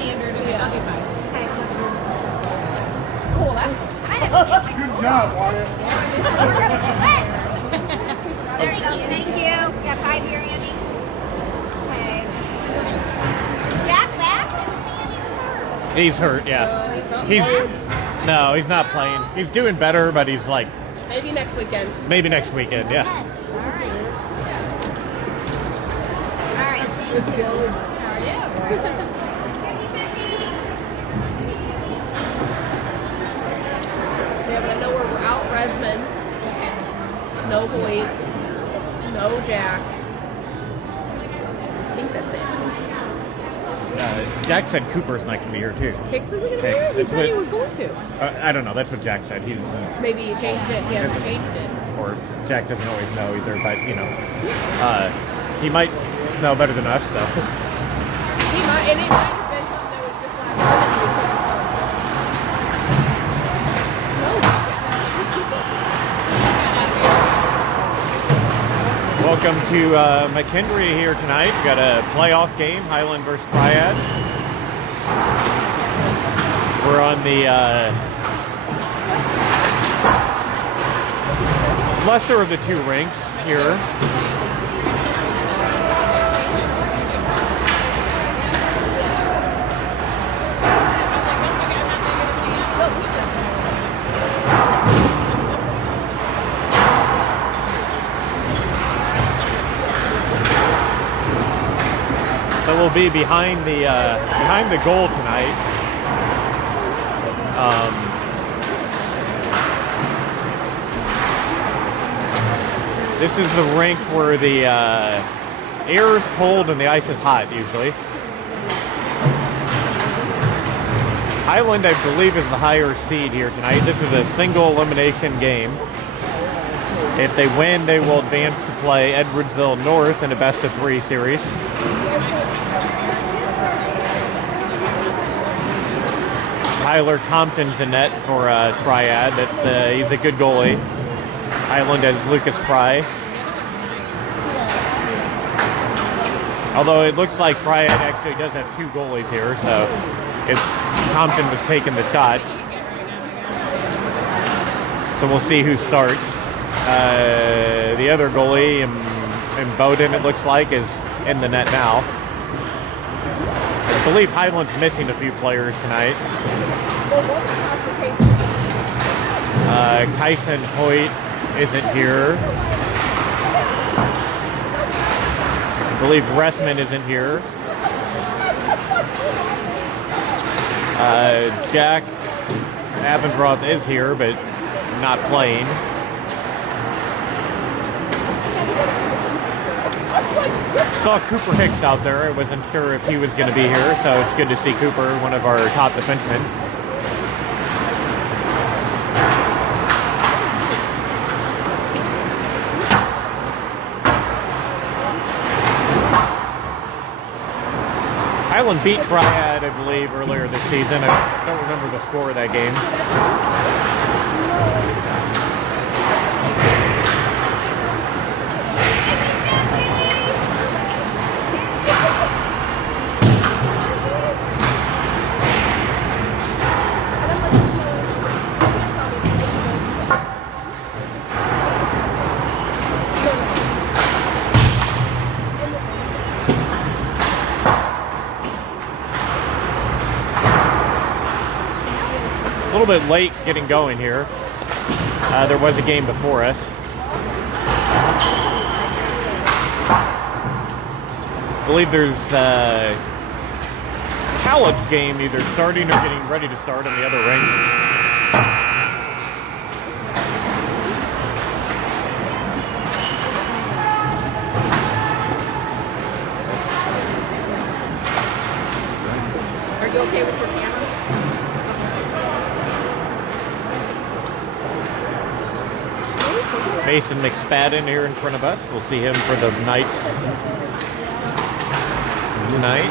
standard, and I'll do 5. Okay. Cool, that's... Good job, Wyatt. There you go. Thank you. Yeah, 5 here, Andy. Okay. Jack back? He's hurt, yeah. No, he's not playing. He's doing better, but he's like... Maybe next weekend. Maybe next weekend, yeah. All right. How are you? Yeah, but I know we're out Resman. No Boyd. No Jack. I think that's it. Jack said Cooper's not going to be here, too. Hicks isn't going to be Hicks. here? He That's said he what- was going to. I don't know. That's what Jack said. He doesn't... Maybe he changed it. He hasn't changed it. Or Jack doesn't always know either, but, you know. He might know better than us, so... He might, and it might have been something that was just last minute. We couldn't Welcome to McKendree here tonight. We've got a playoff game, Highland versus Triad. We're on the lesser of the two rinks here. So we'll be behind the goal tonight. This is the rink where the air is cold and the ice is hot usually. Highland, I believe, is the higher seed here tonight. This is a single elimination game. If they win, they will advance to play Edwardsville North in a best-of-3 series. Tyler Compton's in net for Triad. He's a good goalie. Highland has Lucas Fry. Although it looks like Triad actually does have 2 goalies here, so if Compton was taking the shots. So we'll see who starts. The other goalie, in Bowden, it looks like, is in the net now. I believe Highland's missing a few players tonight. Kyson Hoyt isn't here. I believe Ressman isn't here. Jack Abendroth is here, but not playing. Saw Cooper Hicks out there. I wasn't sure if he was going to be here, so it's good to see Cooper, one of our top defensemen. Highland beat Triad, I believe, earlier this season. I don't remember the score of that game. A little bit late getting going here. There was a game before us. I believe there's a college game either starting or getting ready to start on the other rink. Are you okay with your camera? Mason McSpadden here in front of us. We'll see him for the Knights tonight.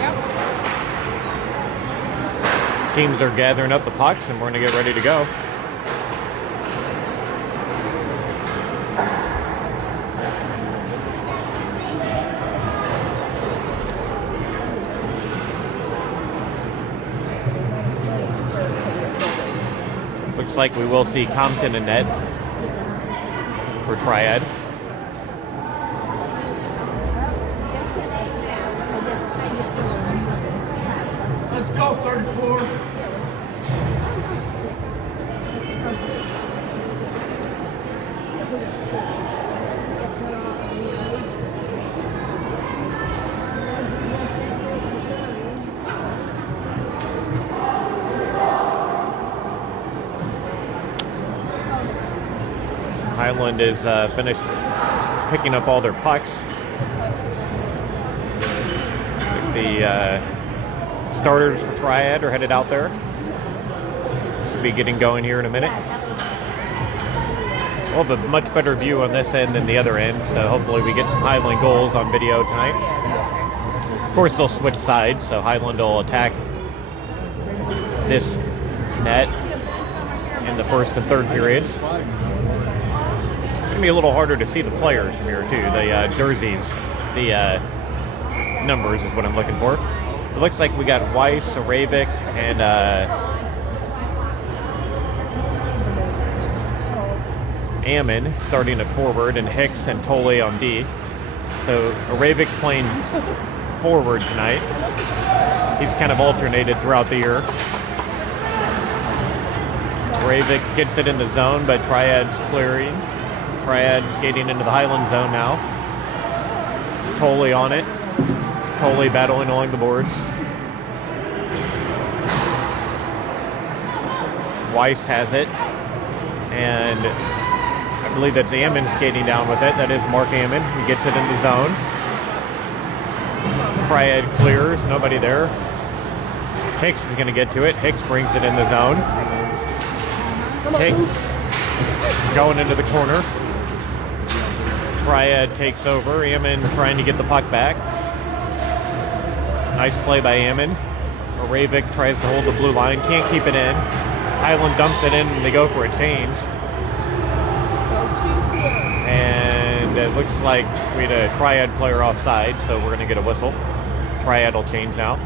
Yep. Teams are gathering up the pucks and we're going to get ready to go. Looks like we will see Compton in net for Triad. Let's go, 34. Highland is finished picking up all their pucks. The starters for Triad are headed out there. Should be getting going here in a minute. We'll have a much better view on this end than the other end, so hopefully we get some Highland goals on video tonight. Of course, they'll switch sides, so Highland will attack this net in the first and third periods. It's going to be a little harder to see the players from here, too. The jerseys, the numbers is what I'm looking for. It looks like we got Weiss, Aravik, and Ammon starting at forward, and Hicks and Tolley on D. So Aravik's playing forward tonight. He's kind of alternated throughout the year. Aravik gets it in the zone, but Triad's clearing. Triad skating into the Highland zone now. Tolley on it. Tolley battling along the boards. Weiss has it. And I believe that's Ammon skating down with it. That is Mark Ammon. He gets it in the zone. Triad clears. Nobody there. Hicks is going to get to it. Hicks brings it in the zone. Hicks going into the corner. Triad takes over. Ammon trying to get the puck back. Nice play by Ammon. Aravik tries to hold the blue line. Can't keep it in. Highland dumps it in and they go for a change. And it looks like we had a Triad player offside, so we're going to get a whistle. Triad will change now.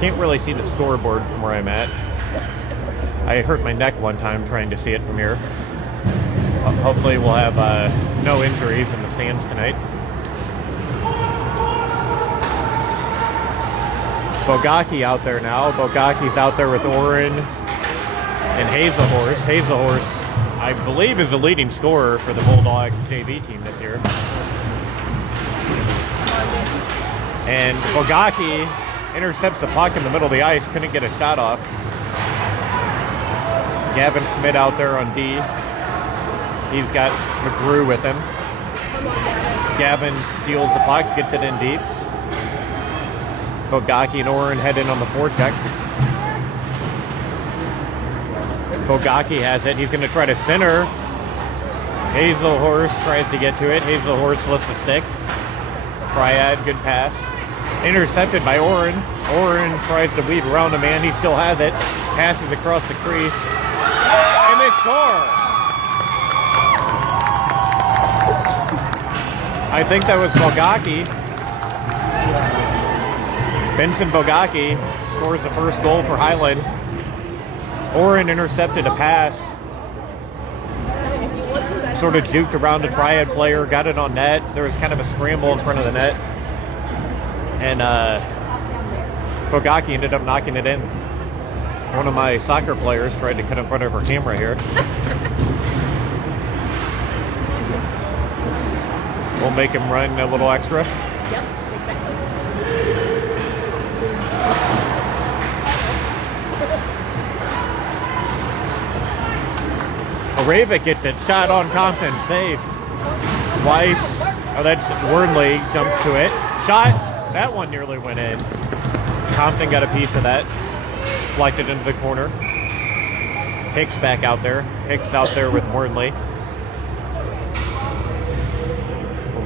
Can't really see the scoreboard from where I'm at. I hurt my neck one time trying to see it from here. Hopefully we'll have no injuries in the stands tonight. Bogacki out there now. Bogacki's out there with Oren and Hazelhorse. Hazelhorse, I believe, is the leading scorer for the Bulldogs JV team this year. And Bogacki intercepts the puck in the middle of the ice. Couldn't get a shot off. Gavin Schmidt out there on D. He's got McKendree with him. Gavin steals the puck, gets it in deep. Bogacki and Oren head in on the forecheck. Bogacki has it. He's going to try to center. Hazelhorse tries to get to it. Hazelhorse lifts the stick. Triad, good pass. Intercepted by Oren. Oren tries to weave around a man. He still has it. Passes across the crease. And they score! I think that was Bogacki. Benson Bogacki scores the first goal for Highland. Oren intercepted a pass. Sort of juked around a Triad player, got it on net. There was kind of a scramble in front of the net. And Bogacki ended up knocking it in. One of my soccer players tried to cut in front of her camera here. We'll make him run a little extra. Yep, exactly. Aravik gets it. Shot on Compton. Save. Weiss. Oh, that's Wernley jumps to it. Shot. That one nearly went in. Compton got a piece of that. Deflected into the corner. Hicks back out there. Hicks out there with Wernley.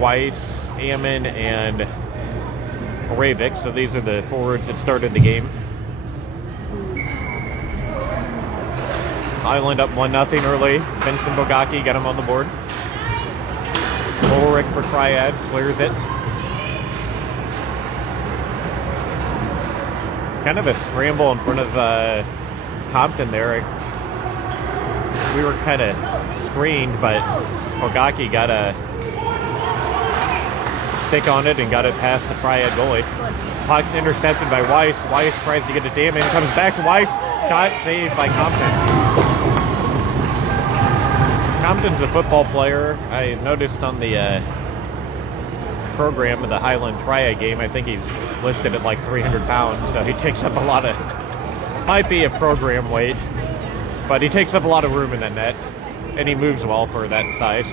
Weiss, Ammon, and Aravik. So these are the forwards that started the game. Highland up 1-0 early. Benson Bogacki got him on the board. Ulrich for Triad clears it. kind of a scramble in front of Compton there. We were kind of screened, but Ogaki got a stick on it and got it past the Triad goalie. Puck's intercepted by Weiss. Weiss tries to get it damn in, comes back to Weiss. Shot saved by Compton. Compton's a football player. I noticed on the program of the Highland Triad game, I think he's listed at like 300 pounds, so he takes up a lot of, might be a program weight, but he takes up a lot of room in that net, and he moves well for that size.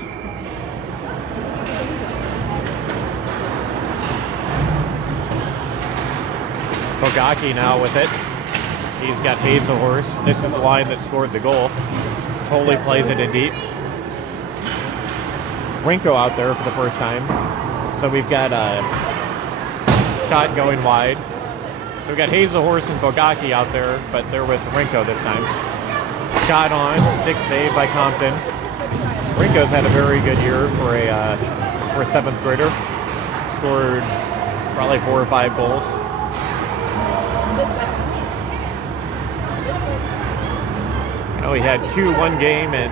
Ogaki now with it. He's got Hazelhorse. This is the line that scored the goal. Totally plays it in deep. Rinko out there for the first time. So we've got a shot going wide. So we've got Hazelhorse and Bogaki out there, but they're with Rinko this time. Shot on, stick save by Compton. Rinko's had a very good year for a 7th grader. Scored probably 4 or 5 goals. I know he had 2 one game and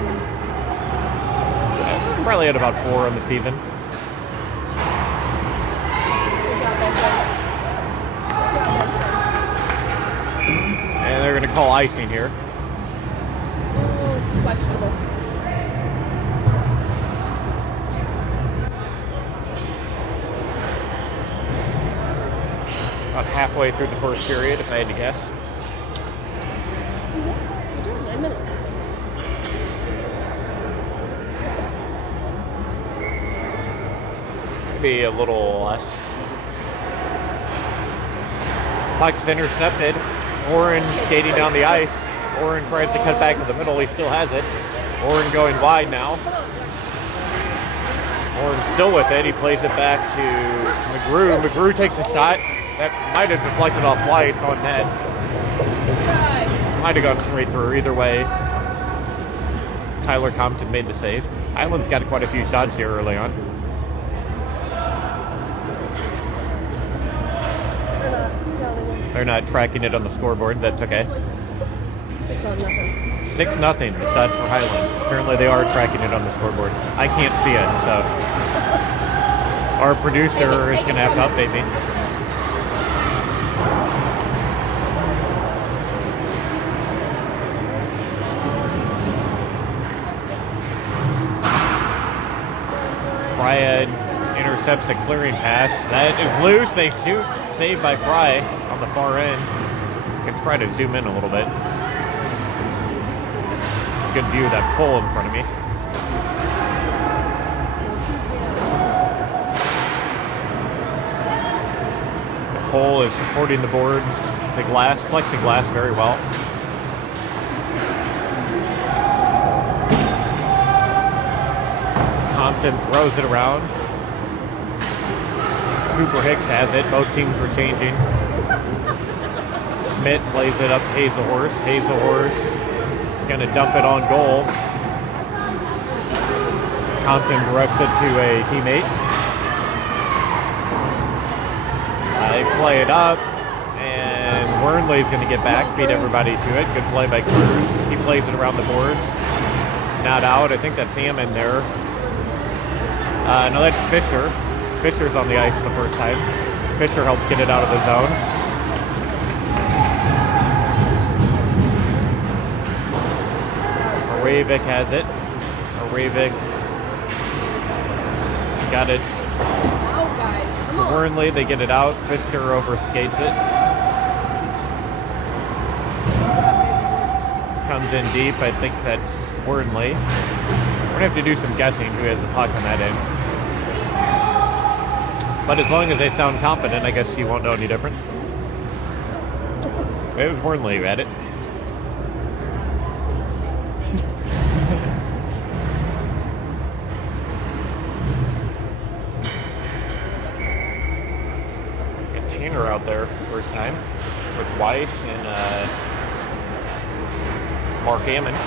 probably had about 4 on the season. And they're going to call icing here. Questionable. About halfway through the first period, if I had to guess. You're doing 9 minutes. Maybe a little less. Puck's intercepted. Oren skating down the ice. Oren tries to cut back to the middle. He still has it. Oren going wide now. Oren's still with it. He plays it back to McGrew. McGrew takes a shot. That might have deflected off Weiss on net. Might have gone straight through. Either way, Tyler Compton made the save. Highland's got quite a few shots here early on. They're not tracking it on the scoreboard. That's okay. 6-0. 6-0. The shot for Highland. Apparently they are tracking it on the scoreboard. I can't see it, so our producer is going to have to update me. Triad intercepts a clearing pass. That is loose. They shoot. Saved by Fry on the far end. You can try to zoom in a little bit. Good view of that pole in front of me. The pole is supporting the boards, the glass, plexiglass very well. Compton throws it around. Cooper Hicks has it. Both teams were changing. Schmidt plays it up Hazelhorse. Hazelhorse is going to dump it on goal. Compton directs it to a teammate. They play it up, and Wernley's going to get back, beat everybody to it. Good play by Cruz. He plays it around the boards. Not out. I think that's Hammond there. No, that's Fisher. Fisher's on the ice for the first time. Fisher helped get it out of the zone. Aravik has it. Aravik got it. For Wernley, they get it out. Fisher overskates it. Comes in deep. I think that's Wernley. We're going to have to do some guessing who has the puck on that end. But as long as they sound confident, I guess you won't know any different. It was Wernley who had it. Got Tanner out there for the first time with Weiss and Mark Hammond.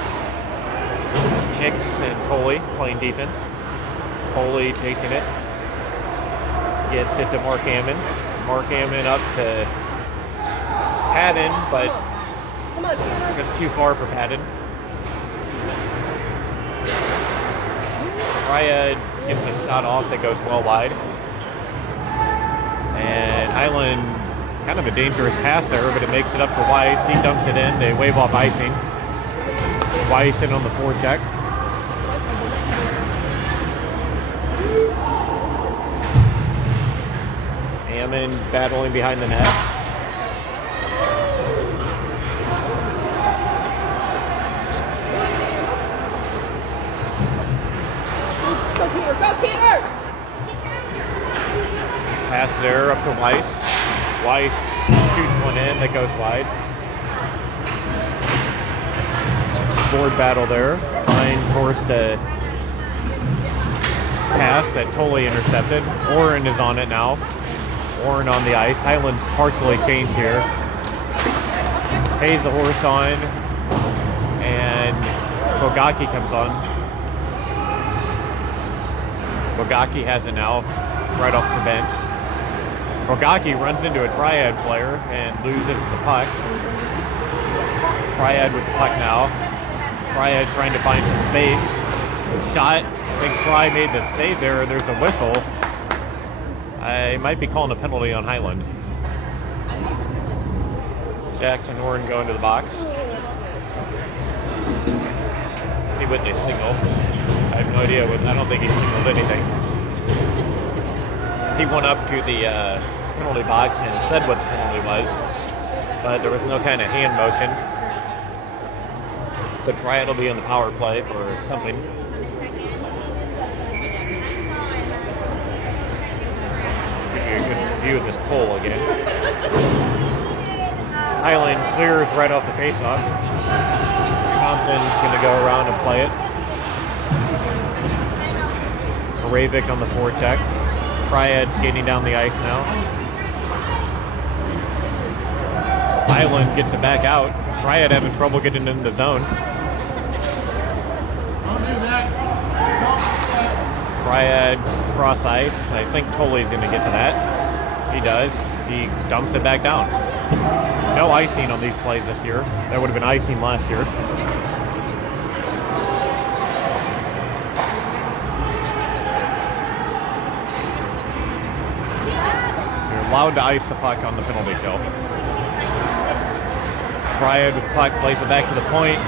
Hicks and Tolley playing defense. Tolley chasing it. Gets it to Mark Hammond. Mark Hammond up to Patton, but Come on, Tanner. just too far for Patton. Triad gets a shot off that goes well wide. And Highland, kind of a dangerous pass there, but it makes it up to Weiss. He dumps it in. They wave off icing. Weiss in on the forecheck. Hammond battling behind the net. Go, Tanner. Go, Tanner. Pass there up to Weiss. Weiss shoots one in that goes wide. Board battle there. Fine forced a pass that totally intercepted. Oren is on it now. Oren on the ice. Highland's partially changed here. Pays the horse on. And Bogacki comes on. Bogacki has it now, right off the bench. Bogacki runs into a Triad player and loses the puck. Triad with the puck now. Triad trying to find some space. Shot. I think Fry made the save there. There's a whistle. I might be calling a penalty on Highland. Jackson Horn going to the box. See what they signal. I have no idea. I don't think he signaled anything. He went up to the penalty box and said what the penalty was, but there was no kind of hand motion. So Triad will be on the power play for something. Give you a good view of this pole again. Highland clears right off the faceoff. Compton's going to go around and play it. Ravik on the forecheck. Triad skating down the ice now. Highland gets it back out. Triad having trouble getting in the zone. Don't do that. Triad cross ice. I think Tully's going to get to that. He does. He dumps it back down. No icing on these plays this year. That would have been icing last year. Allowed to ice the puck on the penalty kill. Triad with the puck, plays it back to the point.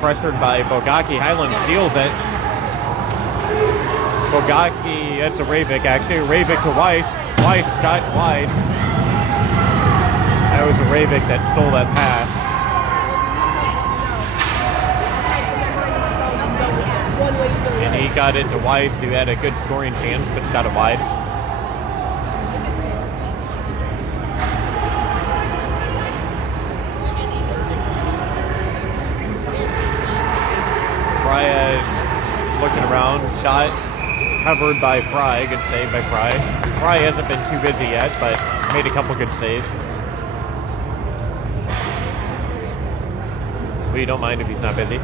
Pressured by Bogacki. Highland steals it. Bogacki, that's a Ravik actually. Ravik to Weiss. Weiss shot wide. That was a Ravik that stole that pass. And he got it to Weiss, who had a good scoring chance, but got it wide. Triad looking around, shot covered by Fry, good save by Fry. Fry hasn't been too busy yet, but made a couple good saves. We don't mind if he's not busy.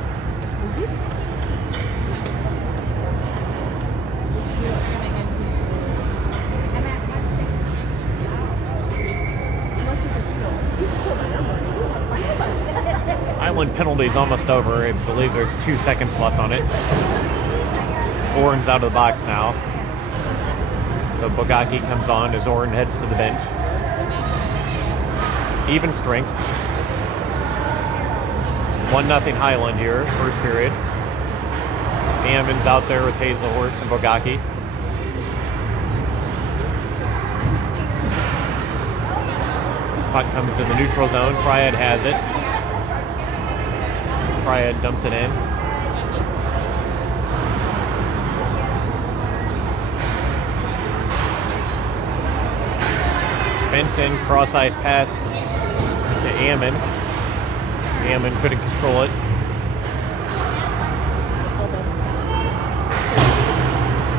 Highland penalty's almost over. I believe there's 2 seconds left on it. Oren's out of the box now. So Bogacki comes on as Oren heads to the bench. Even strength. 1-0 Highland here, first period. Hammond's out there with Hazelhorse and Bogacki. Puck comes to the neutral zone. Triad has it. Triad dumps it in. Benson, cross-ice pass to Ammon. Ammon couldn't control it.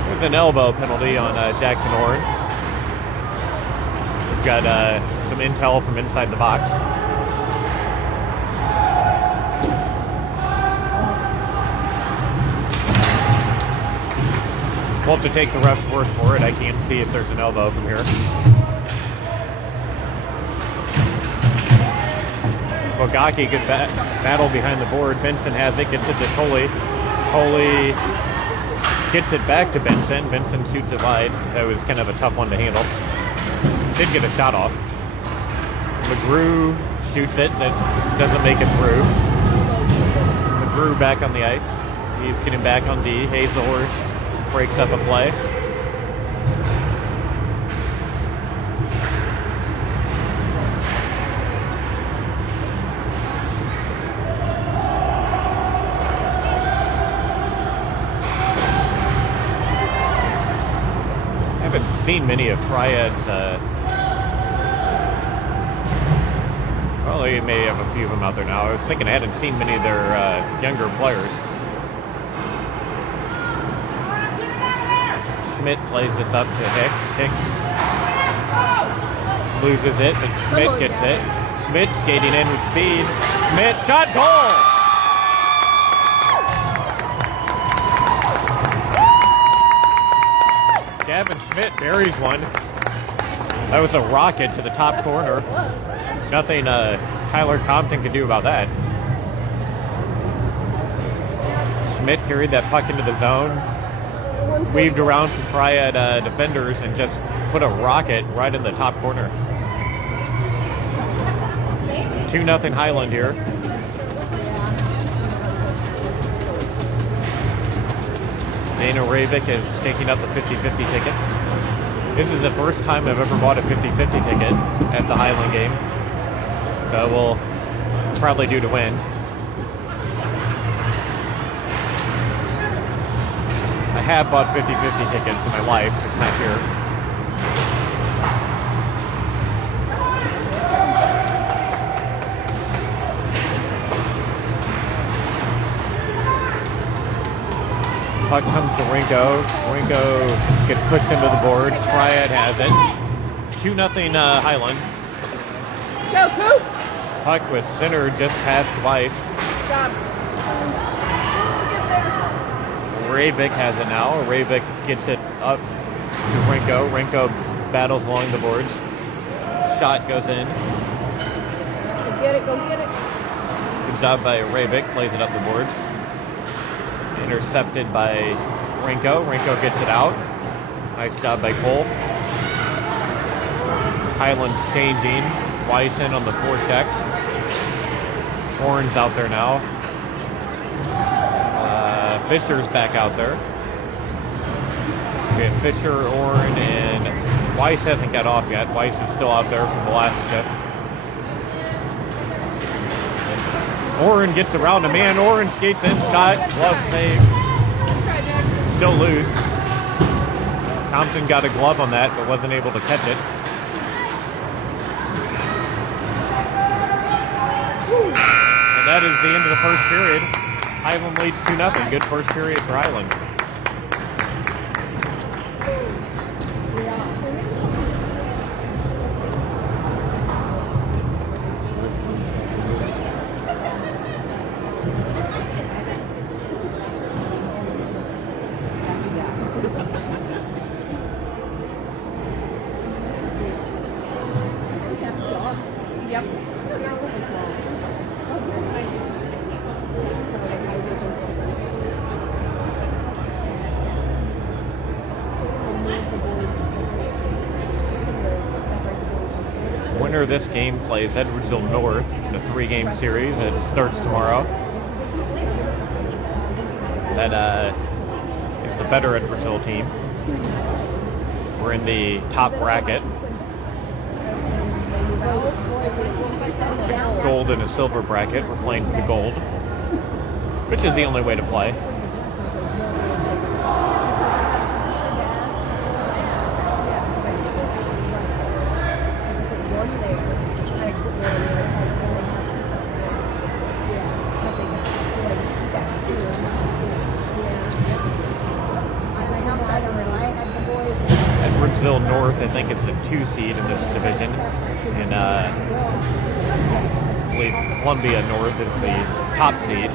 There's an elbow penalty on Jackson Oren. We've got some intel from inside the box. We'll have to take the ref's word for it. I can't see if there's an elbow from here. Bogaki, good battle behind the board. Benson has it, gets it to Tully. Tully gets it back to Benson. Benson shoots it wide. That was kind of a tough one to handle. Did get a shot off. McKendree shoots it. That doesn't make it through. McKendree back on the ice. He's getting back on D. Hazelhorse breaks up a play. Seen many of Triad's, well, they may have a few of them out there now. I was thinking I hadn't seen many of their younger players. Schmidt plays this up to Hicks. Hicks loses it, but Schmidt gets it. Schmidt skating in with speed. Schmidt, shot, goal! Gavin Schmidt buries one. That was a rocket to the top corner. Nothing Tyler Compton could do about that. Schmidt carried that puck into the zone, weaved around some Triad defenders, and just put a rocket right in the top corner. 2-0 Highland here. Dana Ravik is taking up the 50-50 ticket. This is the first time I've ever bought a 50-50 ticket at the Highland game. So we'll probably do to win. I have bought 50-50 tickets in my life, just not here. Puck comes to Rinko. Rinko gets pushed into the boards. Triad has it. 2-0 Highland. Go, Coop! Puck was centered just past Weiss. Good job. Ravik has it now. Ravik gets it up to Rinko. Rinko battles along the boards. Shot goes in. Go get it, go get it. Good job by Ravik. Plays it up the boards. Intercepted by Rinko. Rinko gets it out. Nice job by Cole. Highland's changing. Weiss in on the forecheck. Horn's out there now. Fisher's back out there. We have Fisher, Orrin, and Weiss hasn't got off yet. Weiss is still out there from the last shift. Orrin gets around a man. Orrin skates in, shot, glove save. Still loose. Compton got a glove on that, but wasn't able to catch it. And that is the end of the first period. Highland leads 2-0. Good first period for Highland. Yep. Winner of this game plays Edwardsville North in a 3-game series. It starts tomorrow. That is the better Edwardsville team. We're in the top bracket. The gold and a silver bracket. We're playing for the gold, which is the only way to play. Edwardsville North, I think, is the 2 seed in this division. And I believe Columbia North is the top seed.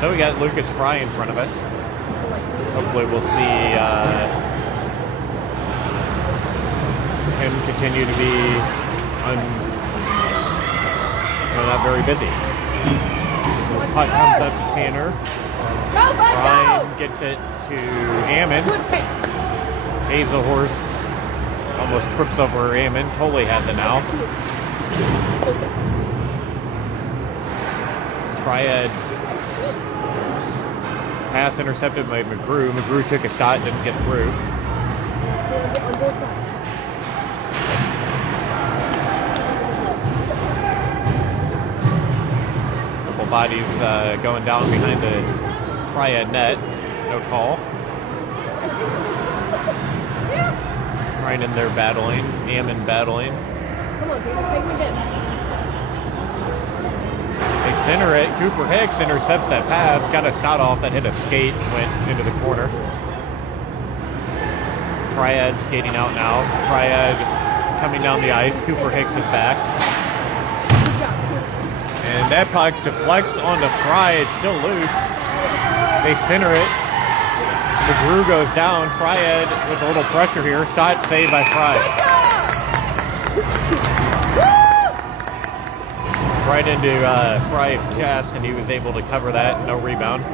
So we got Lucas Fry in front of us. Hopefully we'll see him continue to be not very busy. This puck comes up to Tanner. Go, bud, Ryan go! gets it to Ammon. Good pick. Hazelhorse almost trips over Ammon. Tolley has it now. Triad pass intercepted by McKendree. McKendree took a shot, didn't get through. Couple bodies going down behind the Triad net. No call. Right in there battling. Ammon battling. Come on, Taylor, take him again. They center it. Cooper Hicks intercepts that pass. Got a shot off that hit a skate. Went into the corner. Triad skating out now. Triad coming down the ice. Cooper Hicks is back. Good job. And that puck deflects onto Fry. It's still loose. They center it. McKendree goes down. Triad with a little pressure here. Shot saved by Fry. Right into Fry's chest, and he was able to cover that. No rebound.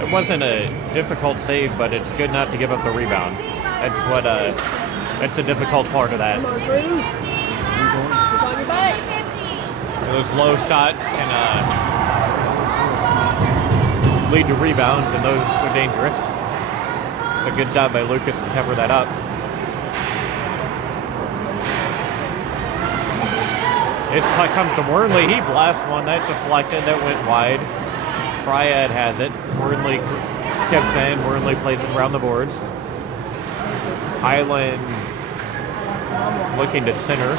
It wasn't a difficult save, but it's good not to give up the rebound. That's the difficult part of that. Come on, Drew. It's on your butt. Those low shots can lead to rebounds, and those are dangerous. It's a good job by Lucas to cover that up. His puck comes to Wernley. He blasts one that deflected, that went wide. Triad has it. Wernley kept in. Wernley plays it around the boards. Highland looking to center.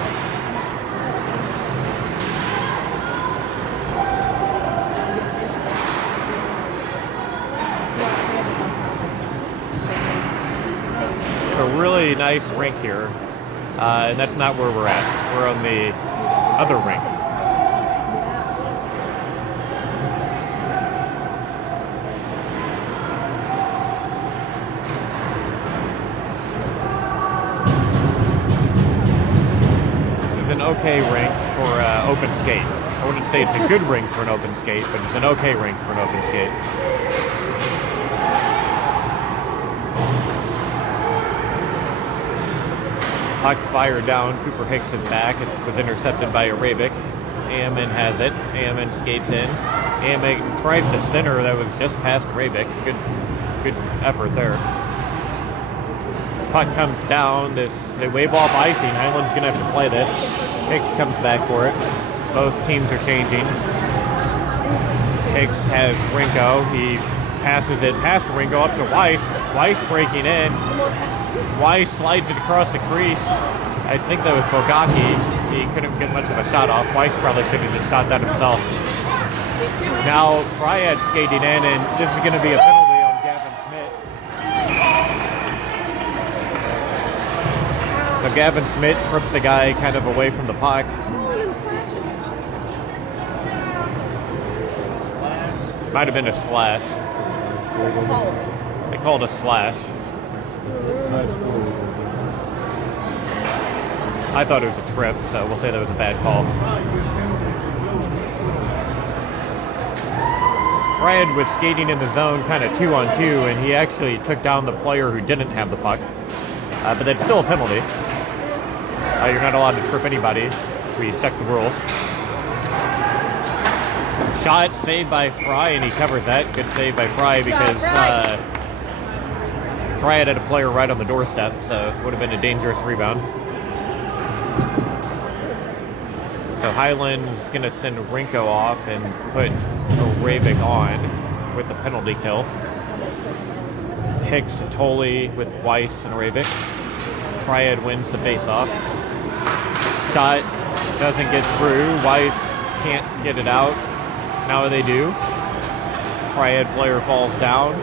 A really nice rink here, and that's not where we're at. We're on the other rink. This is an okay rink for open skate. I wouldn't say it's a good rink for an open skate, but it's an okay rink for an open skate. Puck fired down. Cooper Hicks is back. It was intercepted by Arabic. Ammon has it. Ammon skates in. Ammon tries to center. That was just past Arabic. Good effort there. Puck comes down. They wave off icing. Highland's going to have to play this. Hicks comes back for it. Both teams are changing. Hicks has Rinko. He passes it past Rinko up to Weiss. Weiss breaking in. Weiss slides it across the crease. I think that was Bogaki. He couldn't get much of a shot off. Weiss probably could have just shot that himself. Now Triad skating in, and this is going to be a penalty on Gavin Schmidt. So Gavin Schmidt trips the guy kind of away from the puck. Might have been a slash. They called a slash. I thought it was a trip, so we'll say that was a bad call. Triad was skating in the zone kind of 2-on-2, and he actually took down the player who didn't have the puck. But that's still a penalty. You're not allowed to trip anybody. We check the rules. Shot saved by Fry, and he covers that. Good save by Fry because Triad had a player right on the doorstep, so it would have been a dangerous rebound. So Highland's going to send Rinko off and put Arabic on with the penalty kill. Hicks and Tolley with Weiss and Arabic. Triad wins the face-off. Shot doesn't get through. Weiss can't get it out. Now they do. Triad player falls down,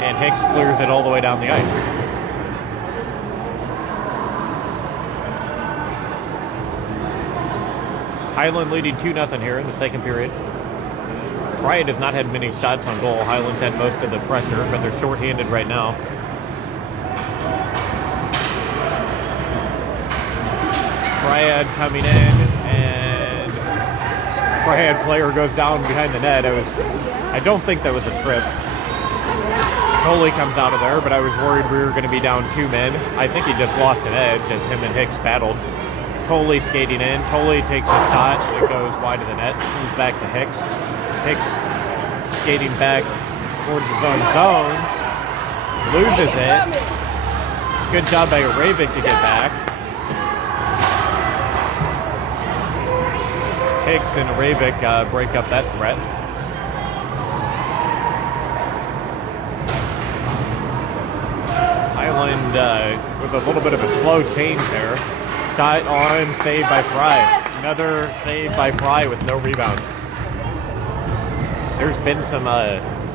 and Hicks clears it all the way down the ice. Highland leading 2-0 here in the second period. Triad has not had many shots on goal. Highland's had most of the pressure, but they're shorthanded right now. Triad coming in, and Triad player goes down behind the net. I don't think that was a trip. Tolley comes out of there, but I was worried we were going to be down 2 men. I think he just lost an edge as him and Hicks battled. Tolley skating in. Tolley takes a shot. It goes wide of the net. Comes back to Hicks. Hicks skating back towards his own zone. Loses it. Good job by Ravik to get back. Hicks and Ravik break up that threat. Highland with a little bit of a slow change there. Shot on, saved by Fry. Another save by Fry with no rebound. There's been some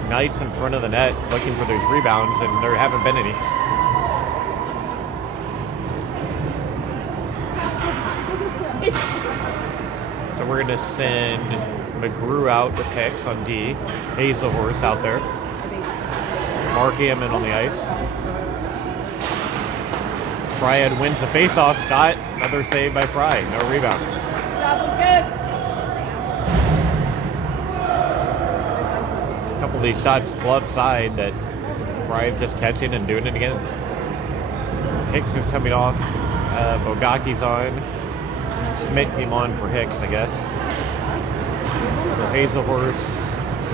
nights in front of the net looking for those rebounds, and there haven't been any. So we're going to send McKendree out with Hicks on D. Hazelhorse out there. Mark Hammond on the ice. Triad wins the face-off shot. Another save by Fry. No rebound. A couple of these shots glove side that Fry's just catching and doing it again. Hicks is coming off. Bogaki's on. Schmidt came on for Hicks, I guess. So Hazelhorse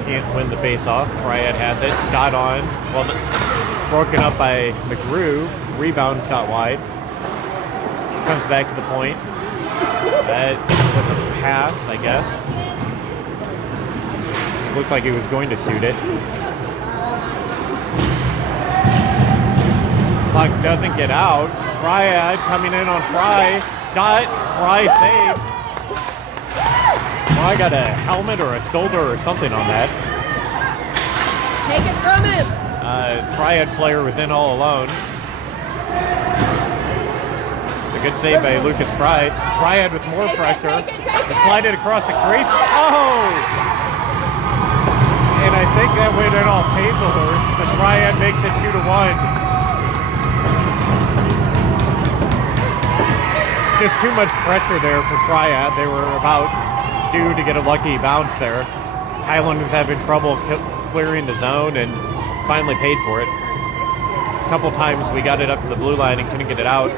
can't win the face-off. Triad has it. Shot on. Well, broken up by McKendree. Rebound shot wide. Comes back to the point. That was a pass, I guess. Looked like he was going to shoot it. Puck doesn't get out. Triad coming in on Fry. Shot. Fry saved. Fry got a helmet or a shoulder or something on that. Take it from him. Triad player was in all alone. It's a good save by Lucas Fry. Triad with more pressure. Slide it across the crease. Oh! And I think that went in off Hazelhurst. The Triad makes it 2-1. Just too much pressure there for Triad. They were about due to get a lucky bounce there. Highland was having trouble clearing the zone and finally paid for it. A couple times we got it up to the blue line and couldn't get it out.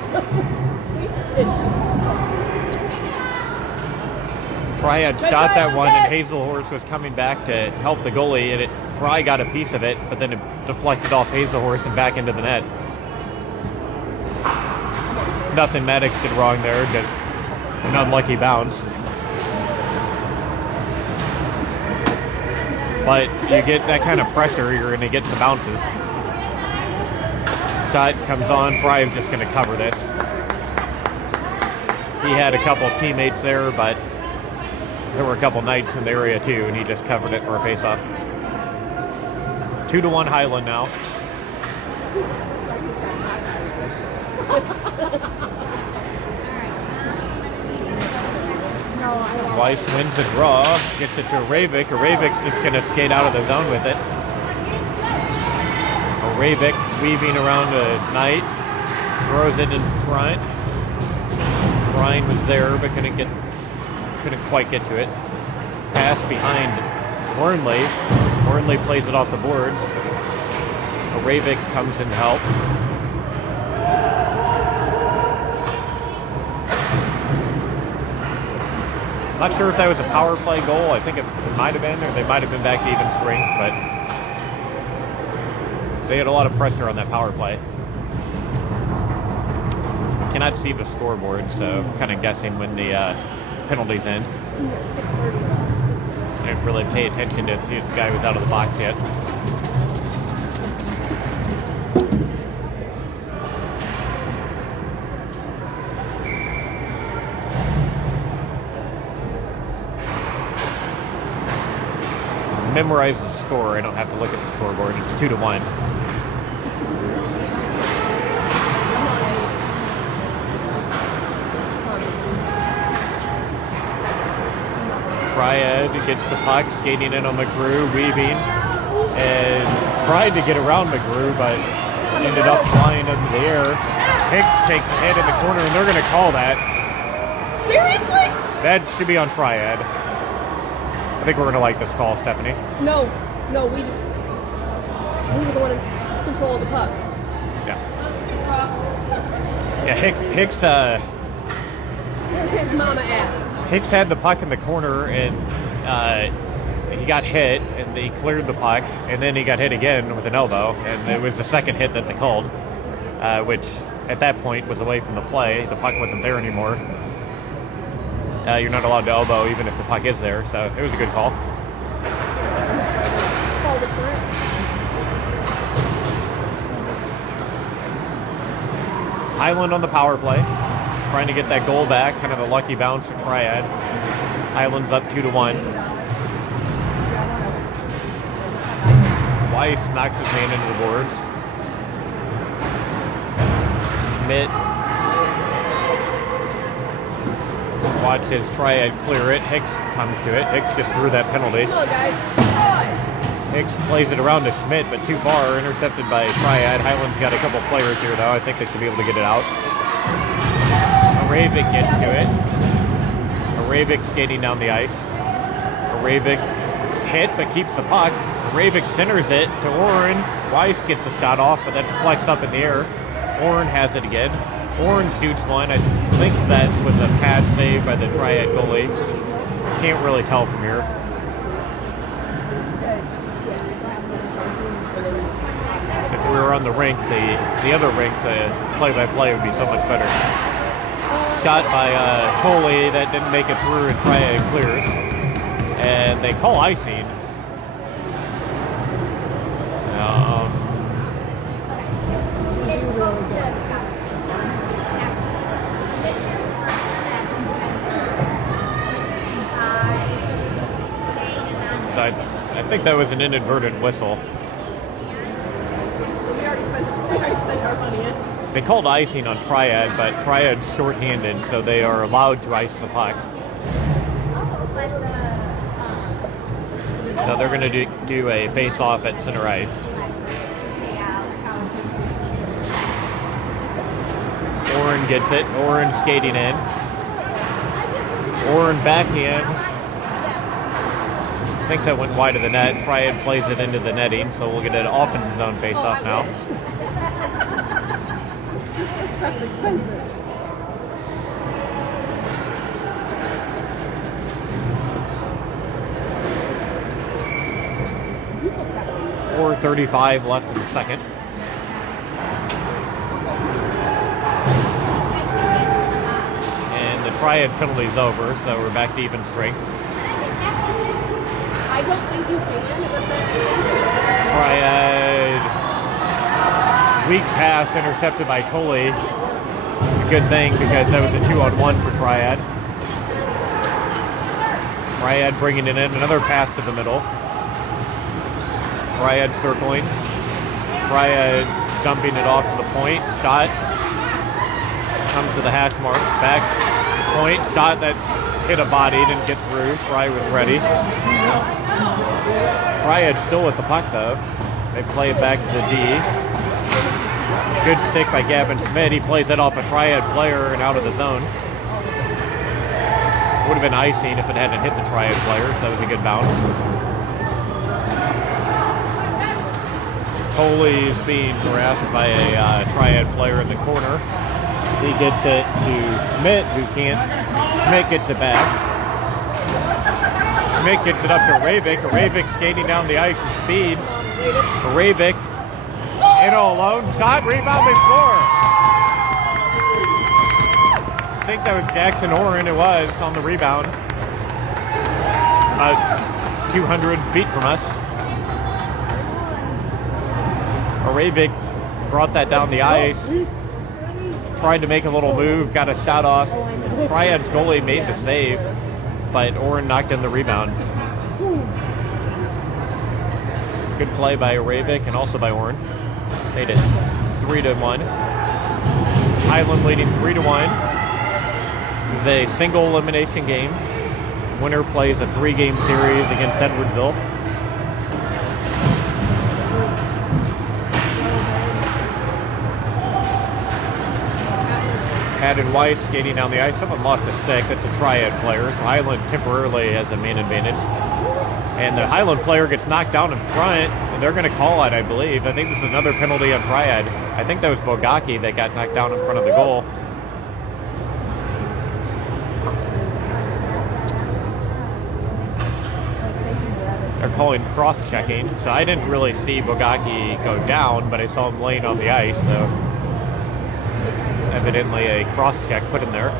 Triad shot that one, and Hazelhorse was coming back to help the goalie, and Fry got a piece of it, but then it deflected off Hazelhorse and back into the net. Nothing Maddox did wrong there, just an unlucky bounce. But you get that kind of pressure, you're going to get some bounces. Shot comes on. Fry's just going to cover this. He had a couple of teammates there, but there were a couple nights in the area too, and he just covered it for a face-off. 2-1 Highland now. Weiss wins the draw, gets it to Ravik. Ravik's just going to skate out of the zone with it. Ravik weaving around the Knight, throws it in front. Ryan was there, but couldn't quite get to it. Pass behind Wornley. Wornley plays it off the boards. Ravik comes in to help. Not sure if that was a power play goal. I think it might have been, or they might have been back to even strength, but they had a lot of pressure on that power play. Cannot see the scoreboard, so I'm kind of guessing when the penalty's in. I didn't really pay attention to if the guy was out of the box yet. Memorize the score. I don't have to look at the scoreboard. It's 2-1. Fry Triad gets the puck, skating in on McKendree, weaving, and tried to get around McKendree, but ended up flying into the air. Hicks takes a hit in the corner, and they're going to call that. Seriously? That should be on Triad. I think we're going to like this call, Stephanie. No, we were the one in control of the puck. Yeah. Yeah, Hicks, Where's his mama at? Hicks had the puck in the corner, and he got hit, and he cleared the puck, and then he got hit again with an elbow, and it was the second hit that they called, which at that point was away from the play. The puck wasn't there anymore. You're not allowed to elbow even if the puck is there, so it was a good call. Called it correct. Highland on the power play, trying to get that goal back, kind of a lucky bounce for Triad. Highland's up 2-1. Weiss knocks his man into the boards. Schmidt watches Triad clear it. Hicks comes to it. Hicks just threw that penalty. Come on, guys. Come on. Hicks plays it around to Schmidt, but too far, intercepted by Triad. Highland's got a couple players here, though. I think they should be able to get it out. Aravik gets to it. Aravik skating down the ice. Aravik hit, but keeps the puck. Aravik centers it to Oren. Weiss gets a shot off, but that deflects up in the air. Oren has it again. Oren shoots one. I think that was a pad save by the Triad goalie. Can't really tell from here. If we were on the rink, the other rink, the play-by-play would be so much better. Shot by Tolley that didn't make it through, and Triad clears. And they call icing. So I think that was an inadvertent whistle. They called icing on Triad, but Triad's shorthanded, so they are allowed to ice the puck. So they're going to do a face-off at center ice. Oren gets it. Oren skating in. Oren backhand. I think that went wide of the net. Triad plays it into the netting, so we'll get an offensive zone face-off now. This stuff's expensive. .435 left in the second. And the Triad penalty's over, so we're back to even strength. I don't think you can. Triad. Weak pass intercepted by Tolley. A good thing because that was a 2-on-1 for Triad. Triad bringing it in. Another pass to the middle. Triad circling. Triad dumping it off to the point. Shot. Comes to the hash mark. Back to the point. Shot that hit a body. Didn't get through. Fry was ready. Triad still with the puck, though. They play it back to the D. Good stick by Gavin Schmidt. He plays it off a Triad player and out of the zone. Would have been icing if it hadn't hit the Triad player, so that was a good bounce. Tolley is being harassed by a Triad player in the corner. He gets it to Schmidt, who can't. Schmidt gets it back. Schmidt gets it up to Aravik. Aravik skating down the ice with speed. Aravik in all alone. Shot, rebound, they score. I think that was Jackson Oren. It was on the rebound. 200 feet from us. Aravik brought that down the ice. Tried to make a little move, got a shot off. Triad's goalie made the save, but Oren knocked in the rebound. Good play by Aravik and also by Oren. Made it 3-1. Highland leading 3-1. This is a single elimination game. Winner plays a 3-game series against Edwardsville. Haddon Weiss skating down the ice. Someone lost a stick. That's a Triad player. So Highland temporarily has a man advantage. And the Highland player gets knocked down in front, and they're going to call it, I believe. I think this is another penalty on Triad. I think that was Bogaki that got knocked down in front of the goal. They're calling cross-checking. So I didn't really see Bogaki go down, but I saw him laying on the ice. So evidently a cross-check put in there.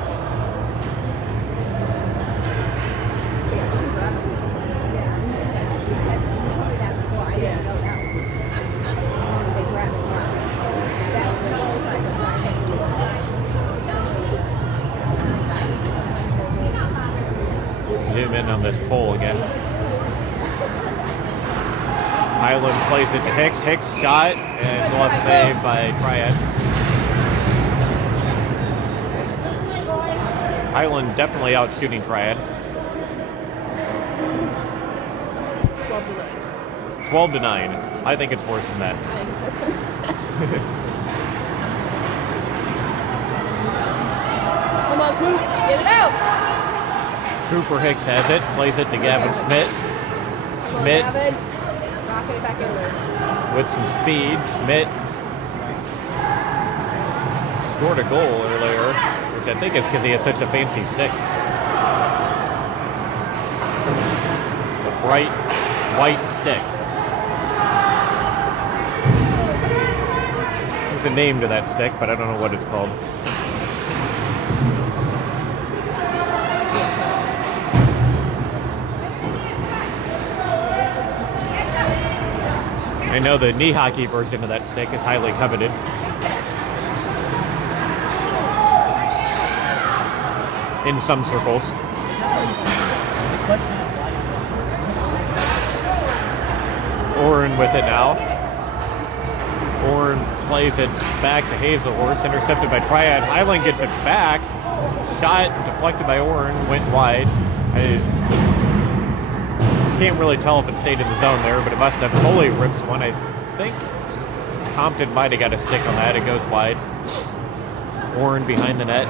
Zoom in on this pole again. Highland plays it to Hicks. Hicks shot and glove save by Triad. Highland definitely out shooting Triad. 12 to 9. I think it's worse than that. I think it's worse than that. Come on, Coop, get it out! Cooper Hicks has it, plays it to Gavin Schmidt. Schmidt Gavin, rocking it back in there. with some speed. Schmidt scored a goal earlier, which I think is because he has such a fancy stick. A bright white stick. There's a name to that stick, but I don't know what it's called. I know the knee hockey version of that stick is highly coveted. In some circles. Oren with it now. Oren plays it back to Hazelhorse, intercepted by Triad. Highland gets it back. Shot deflected by Oren, went wide. I can't really tell if it stayed in the zone there, but it must have. Foley rips one. I think Compton might have got a stick on that. It goes wide. Oren behind the net.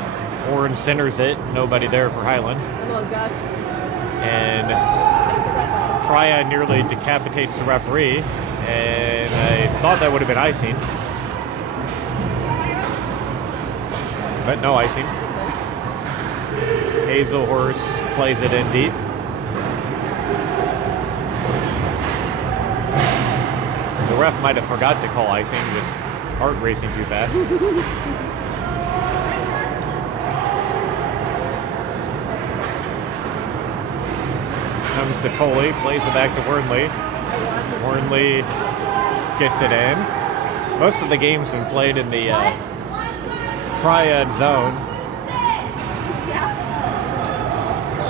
Oren centers it. Nobody there for Highland. Come on, Gus. And Triad nearly decapitates the referee. And I thought that would have been icing. But no icing. Hazelhorse plays it in deep. The ref might have forgot to call icing, just heart racing too fast. Comes to Tolley, plays it back to Wernley. Wernley gets it in. Most of the games have been played in the Triad zone.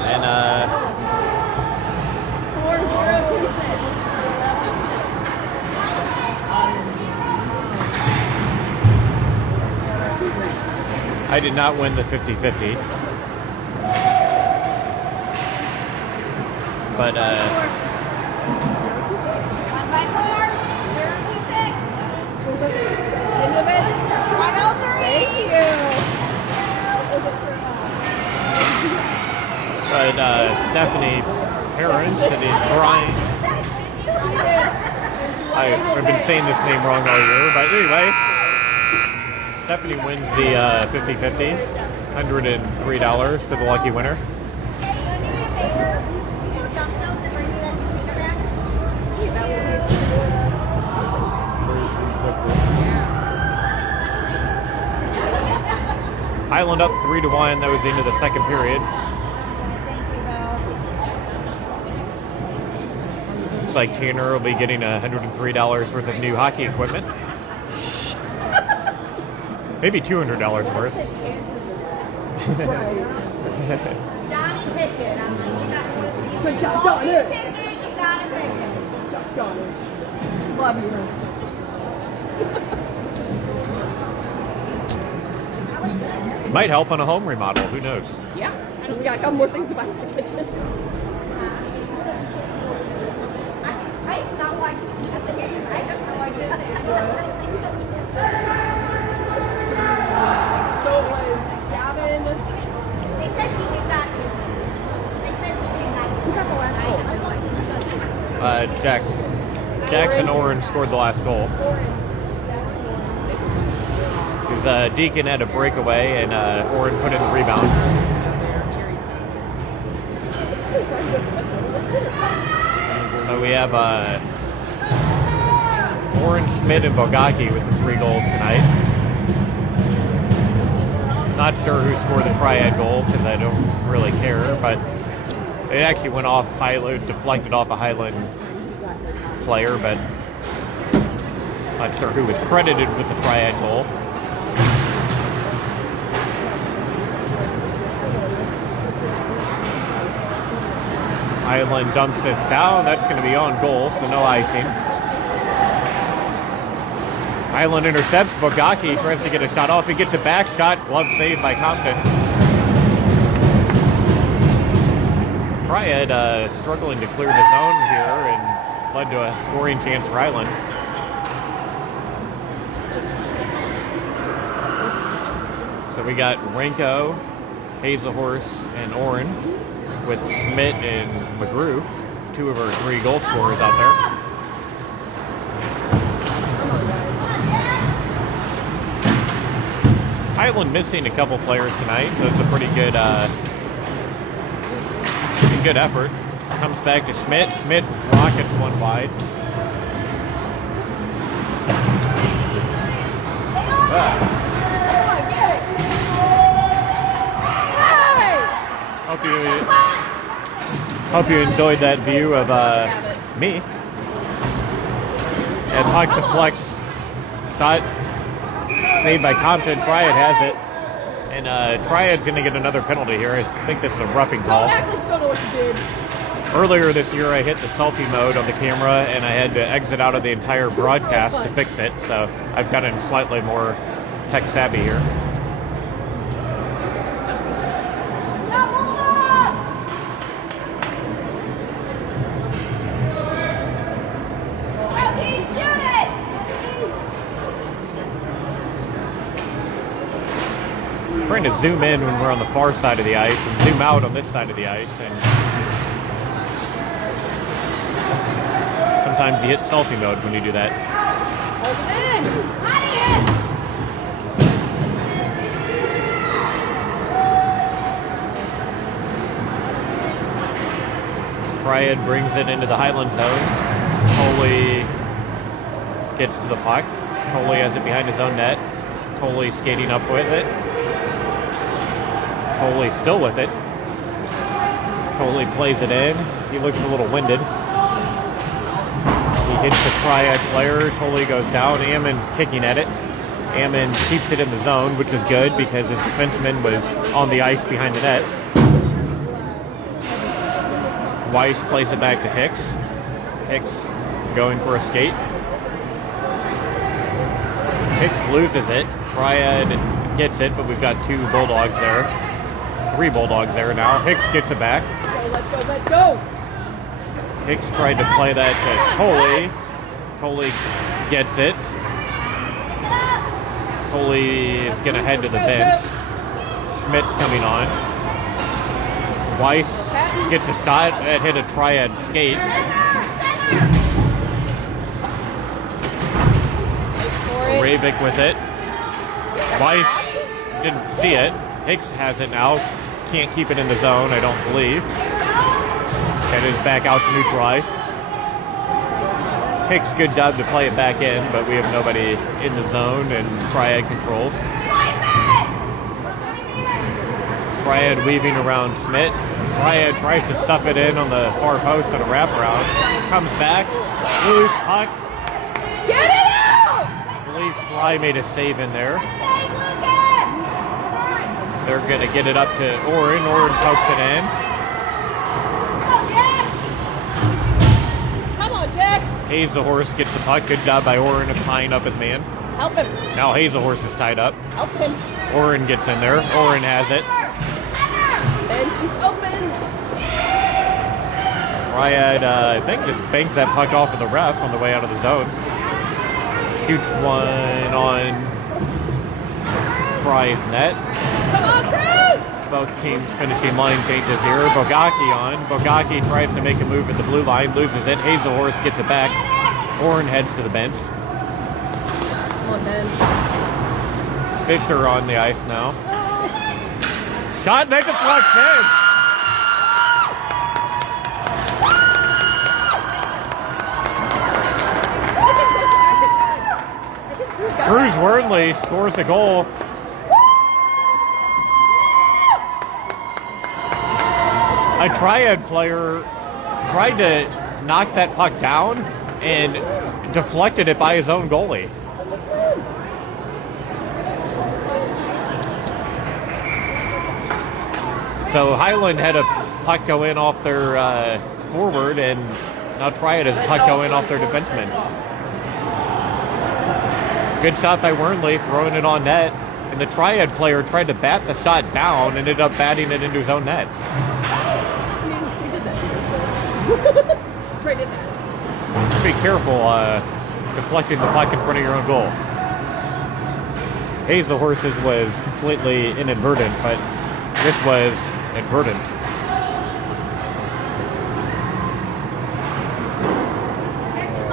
And I did not win the 50-50. But 1x4, 026. End of it. 103. Thank you. But Stephanie Perrin to the Brian. I've been saying this name wrong all year, but anyway, Stephanie wins the 50-50, $103 to the lucky winner. Hey, you want to do me a favor? You go downstairs and bring me that new paper bag? Highland up 3-1. That was the end of the second period. Looks like Tanner will be getting $103 worth of new hockey equipment. Maybe $200 worth. Donnie picked it. I'm like, you got to Good job, pick Donnie. it. You got to pick it. Donnie. Love you. Might help on a home remodel. Who knows? Yeah. We got a couple more things to buy for the kitchen. I'm not watching at the game. I have no idea. So it was Gavin. They said he did not listen. They said he did not listen. Who got the last goal? Jackson Oren scored the last goal. Because Deacon had a breakaway and Oren put in the rebound. So we have Oren, Schmidt, and Bogaki with the 3 goals tonight. Not sure who scored the Triad goal because I don't really care, but it actually went off Highland, deflected off a Highland player, but not sure who was credited with the Triad goal. Highland dumps this down. That's going to be on goal, so no icing. Highland intercepts. Bogaki tries to get a shot off. He gets a back shot. Glove saved by Compton. Triad struggling to clear the zone here and led to a scoring chance for Highland. So we got Renko, Hazelhorse, and Oren with Schmidt and McGrew, 2 of our 3 goal scorers out there. Highland missing a couple players tonight, so it's a pretty good effort. Comes back to Schmidt. Schmidt rockets one wide. Hope you enjoyed that view of me. And puck to Plex. Shot saved by Compton. Triad has it. And Triad's going to get another penalty here. I think this is a roughing call. Earlier this year, I hit the selfie mode on the camera, and I had to exit out of the entire broadcast to fix it. So I've gotten slightly more tech savvy here. Trying to zoom in when we're on the far side of the ice and zoom out on this side of the ice, and sometimes you hit selfie mode when you do that. Triad brings it into the Highland zone. Coley gets to the puck. Coley has it behind his own net. Coley skating up with it. Coley still with it. Coley plays it in. He looks a little winded. He hits the Triad player. Coley goes down. Ammon's kicking at it. Ammon keeps it in the zone, which is good because his defenseman was on the ice behind the net. Weiss plays it back to Hicks. Hicks going for a skate. Hicks loses it. Triad gets it, but we've got 2 Bulldogs there. 3 Bulldogs there now. Hicks gets it back. Let's go. Hicks tried to play that to Coley. Coley gets it. Coley is going to head to the bench. Schmidt's coming on. Weiss gets a shot that hit a Triad skate. Ravik with it. Weiss didn't see it. Hicks has it now. Can't keep it in the zone, I don't believe. That is back out to neutral ice. Hicks, good job to play it back in, but we have nobody in the zone, and Triad controls. Triad weaving around Schmidt. Triad tries to stuff it in on the far post on a wraparound. Comes back. Loose puck. Get it out! I believe Fly made a save in there. They're going to get it up to Oren. Oren pokes it in. Come on, Jack. Hazelhorse gets the puck. Good job by Oren of tying up his man. Help him. Now Hazelhorse is tied up. Help him. Oren gets in there. Oren has it. Benson's open. Triad, I think, just banked that puck off of the ref on the way out of the zone. Shoots one on Fry's net. Come on, Cruz! Both teams finishing line changes here. Bogacki on. Bogacki tries to make a move at the blue line, loses it. Hazelhorse gets it back. Horn heads to the bench. Come on, Ben. Fisher on the ice now. Shot, they deflect in. Cruz Wernley scores the goal. A Triad player tried to knock that puck down and deflected it by his own goalie. So Highland had a puck go in off their forward, and now Triad has a puck go in off their defenseman. Good shot by Wernley, throwing it on net. And the Triad player tried to bat the shot down, ended up batting it into his own net. I mean, we did that too, so. Trey did that. Be careful deflecting the puck in front of your own goal. Hazelhorse's was completely inadvertent, but this was advertent.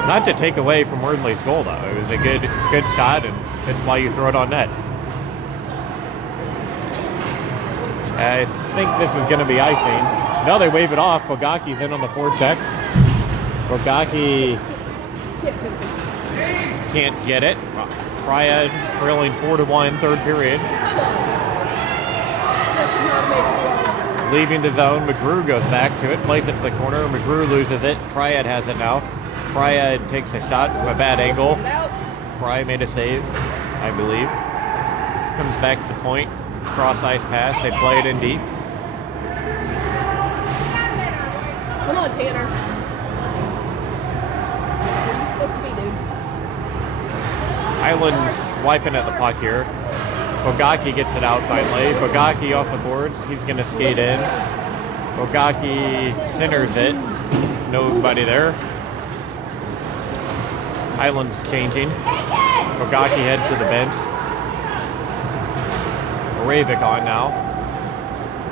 Not to take away from Wernley's goal, though. It was a good shot, and that's why you throw it on net. I think this is going to be icing. No, they wave it off. Bogacki's in on the forecheck. Bogacki can't get it. Triad trailing 4-1, third period. Leaving the zone, McKendree goes back to it, plays it to the corner. McKendree loses it. Triad has it now. Triad takes a shot from a bad angle. Fry made a save, I believe. Comes back to the point. Cross ice pass. They play it in deep. Come on, Tanner. Where are you supposed to be, dude? Highland's wiping at the puck here. Bogacki gets it out finally. Bogacki off the boards. He's going to skate in. Bogacki centers it. Nobody there. Highland's changing. Bogacki heads to the bench. Ravik on now.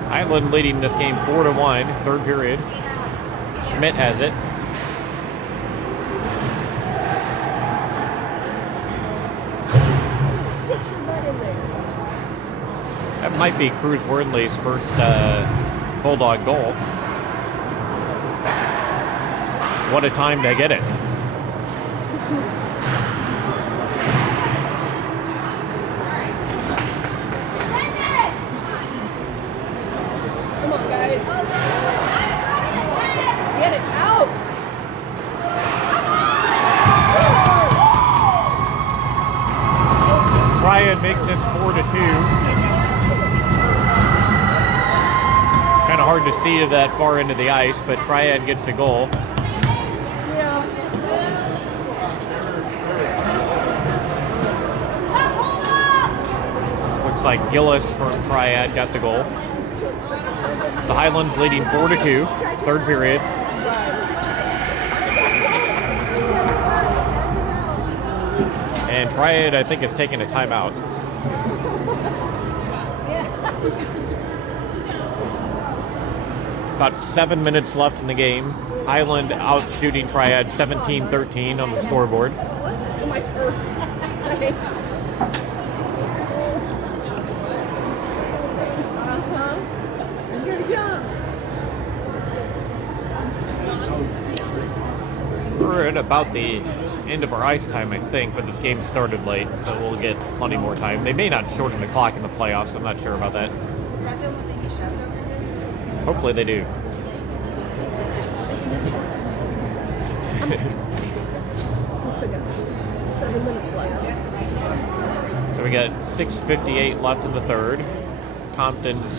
Highland leading this game 4-1, third period. Schmidt has it. Get your butt in there. That might be Cruz Wernley's first Bulldog goal. What a time to get it. Come on, guys. Get it out. Triad makes this 4-2. Kind of hard to see that far into the ice, but Triad gets the goal. Looks like Gillis from Triad got the goal. The Highlands leading 4-2, third period. And Triad, I think, is taking a timeout. About 7 minutes left in the game. Highland out shooting Triad 17-13 on the scoreboard. Oh my God. We're at about the end of our ice time, I think, but this game started late, so we'll get plenty more time. They may not shorten the clock in the playoffs. I'm not sure about that. Hopefully they do. We still got 7 minutes left. So we got 6:58 left in the third. Compton's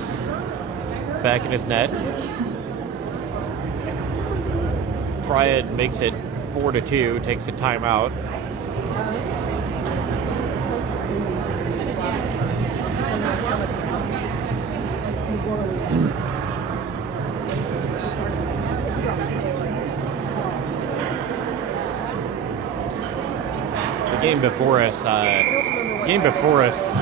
back in his net. Triad makes it 4-2, takes a timeout. game before us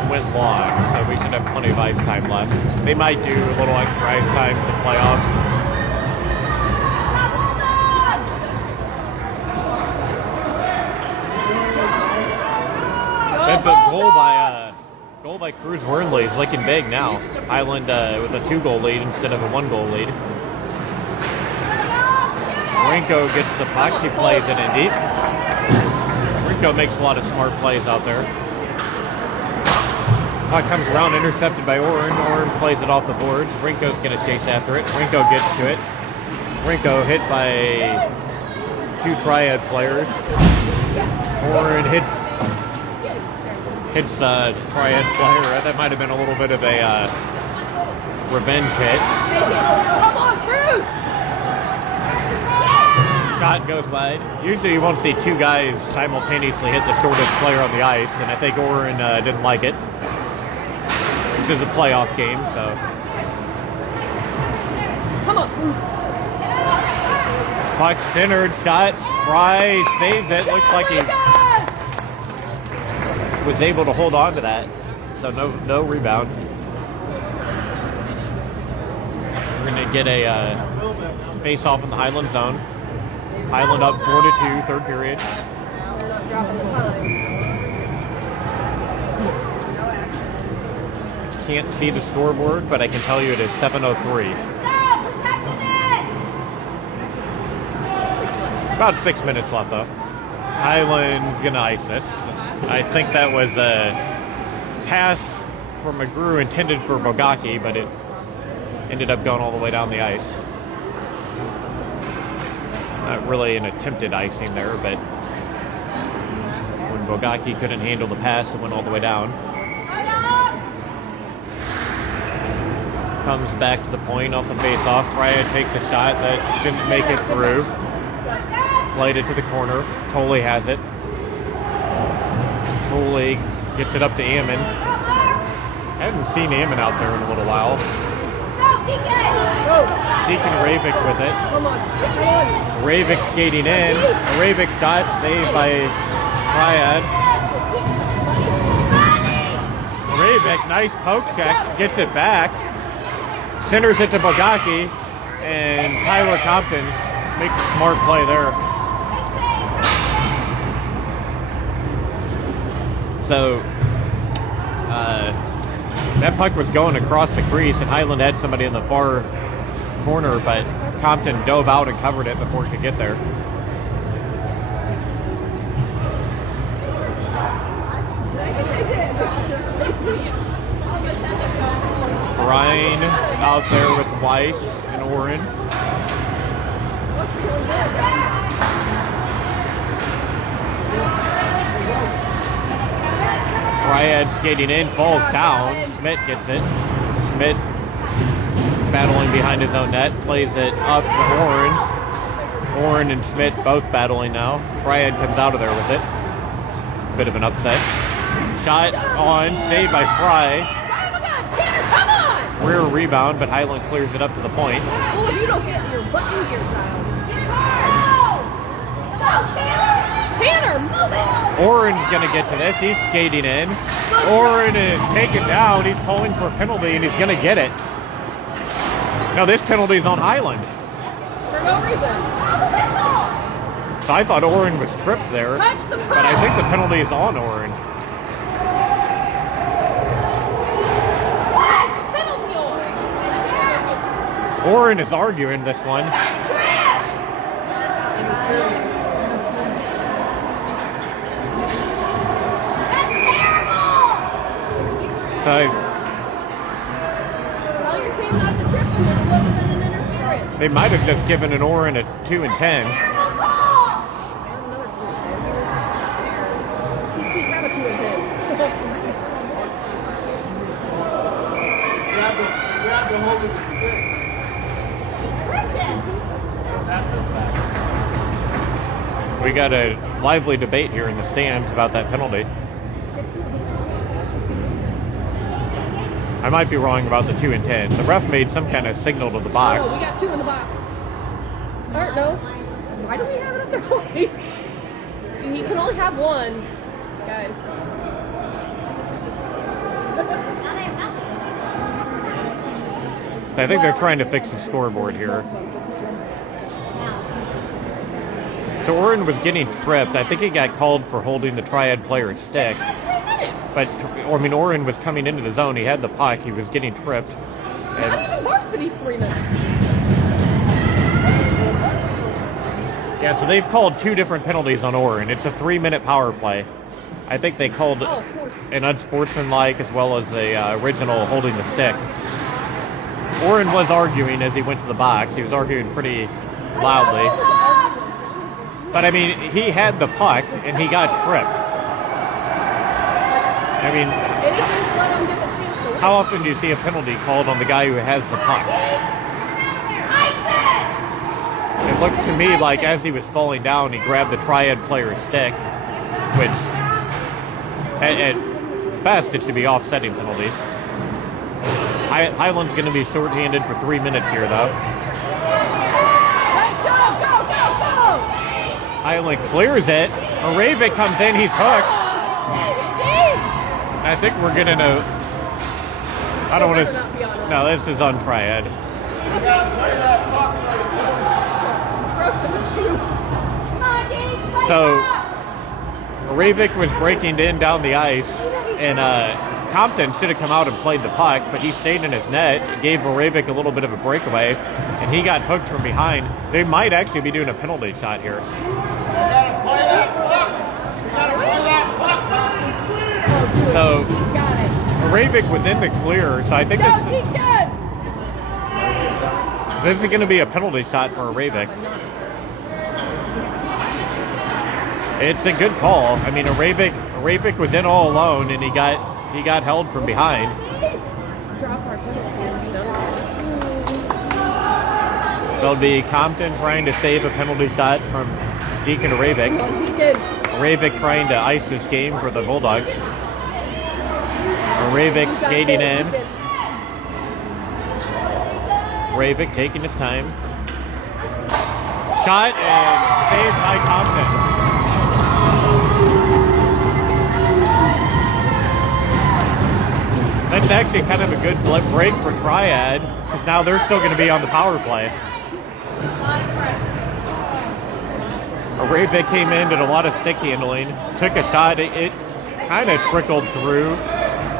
went long, so we should have plenty of ice time left. They might do a little extra ice time for the playoffs. But the goal by Cruz Wernley is looking big now. Highland with a 2-goal lead instead of a 1-goal lead. Rinko gets the puck. He plays it in deep. Rinko makes a lot of smart plays out there. Puck comes around, intercepted by Oren. Oren plays it off the boards. Rinko's going to chase after it. Rinko gets to it. Rinko hit by 2 Triad players. Oren hits Triad player. That might have been a little bit of a revenge hit. Come on, Cruz! Shot goes wide. Usually you won't see 2 guys simultaneously hit the shortest player on the ice, and I think Oren didn't like it. This is a playoff game, so. Come on, Cruz! Puck centered, shot, Fry saves it. Looks like he was able to hold on to that, so no rebound. We're going to get a face-off in the Highland zone. Highland up 4-2, third period. Can't see the scoreboard, but I can tell you it is 7:03. About 6 minutes left, though. Highland's going to ice this. I think that was a pass from McKendree intended for Bogacki, but it ended up going all the way down the ice. Not really an attempted icing there, but when Bogacki couldn't handle the pass, it went all the way down. Comes back to the point off the face-off. Triad takes a shot that didn't make it through. Played it to the corner. Tolley has it. Tolley gets it up to Ammon. Haven't seen Ammon out there in a little while. Deacon Ravik with it. Ravik skating in. A Ravik shot saved by Triad. Ravik, nice poke check, gets it back. Centers it to Bogacki, and Tyler Compton makes a smart play there. So, that puck was going across the crease, and Highland had somebody in the far corner, but Compton dove out and covered it before it could get there. Ryan out there with Weiss and Oren. Triad skating in, falls down. Schmidt gets it. Schmidt battling behind his own net, plays it up to Oren. Oren and Schmidt both battling now. Triad comes out of there with it. Bit of an upset. Shot on, saved by Fry. Come on! Rear rebound, but Highland clears it up to the point. Oh, if you don't get your butt in here, child. Tanner, move it! Oren's going to get to this. He's skating in. Oren is taken down. He's calling for a penalty, and he's going to get it. Now, this penalty is on Highland. For no reason. So I thought Oren was tripped there, but I think the penalty is on Oren. Oren is arguing this one. So they might have just given an Oren a 2 and 10. Grab the hold of the stick. We got a lively debate here in the stands about that penalty. I might be wrong about the 2 and 10. The ref made some kind of signal to the box. Oh, we got 2 in the box. No. Why do we have it up there twice? You can only have 1. guys. So I think they're trying to fix the scoreboard here. So Oren was getting tripped. I think he got called for holding the Triad player's stick. But, I mean, Oren was coming into the zone. He had the puck. He was getting tripped. Not even Varsity's 3 minutes. Yeah, so they've called 2 different penalties on Oren. It's a 3-minute power play. I think they called an unsportsmanlike as well as the original holding the stick. Oren was arguing as he went to the box. He was arguing pretty loudly. But, I mean, he had the puck, and he got tripped. I mean, Anything to let him get the chance to win. how often do you see a penalty called on the guy who has the puck? It looked to me like as he was falling down, he grabbed the Triad player's stick, which, at best, it should be offsetting penalties. Highland's going to be shorthanded for 3 minutes here, though. Let's go, go, go, go! Highland clears it. Moravik comes in. He's hooked. I think we're getting a... I don't want to... No, this is on Triad. So, Moravik was breaking in down the ice, and Compton should have come out and played the puck, but he stayed in his net. It gave Moravik a little bit of a breakaway, and he got hooked from behind. They might actually be doing a penalty shot here. So, Moravik was in the clear, so I think this is going to be a penalty shot for Moravik. It's a good call. I mean, Moravik was in all alone, and he got held from behind. So it'll be Compton trying to save a penalty shot from Deacon Moravik. Moravik trying to ice this game for the Bulldogs. Moravik skating in. Moravik taking his time. Shot and saved by Compton. That's actually kind of a good break for Triad, because now they're still going to be on the power play. Moravik came in, did a lot of stick handling, took a shot. It kind of trickled through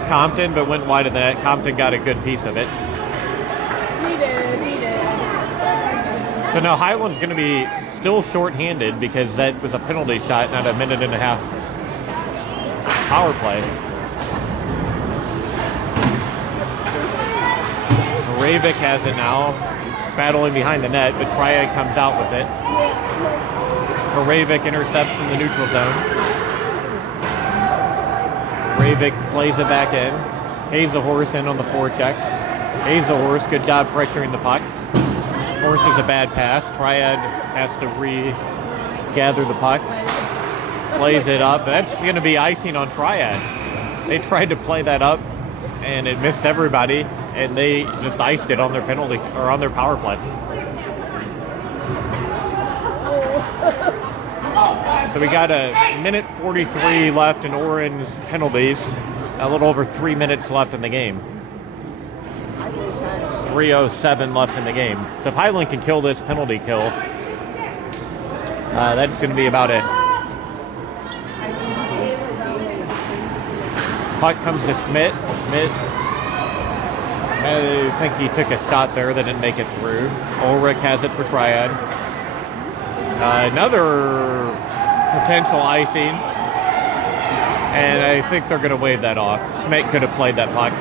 Compton, but went wide of the net. Compton got a good piece of it. He did. So now Highland's going to be still shorthanded because that was a penalty shot, not a minute and a half power play. Moravik has it now, battling behind the net, but Triad comes out with it. Moravik intercepts in the neutral zone. Moravik plays it back in. Hazlehorst in on the forecheck. Hazlehorst, good job pressuring the puck. Forces a bad pass. Triad has to regather the puck. Plays it up. That's going to be icing on Triad. They tried to play that up, and it missed everybody, and they just iced it on their penalty or on their power play. So we got a minute 43 left in Oren's penalties. A little over 3 minutes left in the game. 3:07 left in the game. So if Highland can kill this penalty kill, that's going to be about it. Puck comes to Schmidt. Schmidt, I think he took a shot there that didn't make it through. Ulrich has it for Triad. Another potential icing, and I think they're going to wave that off. Schmidt could have played that puck.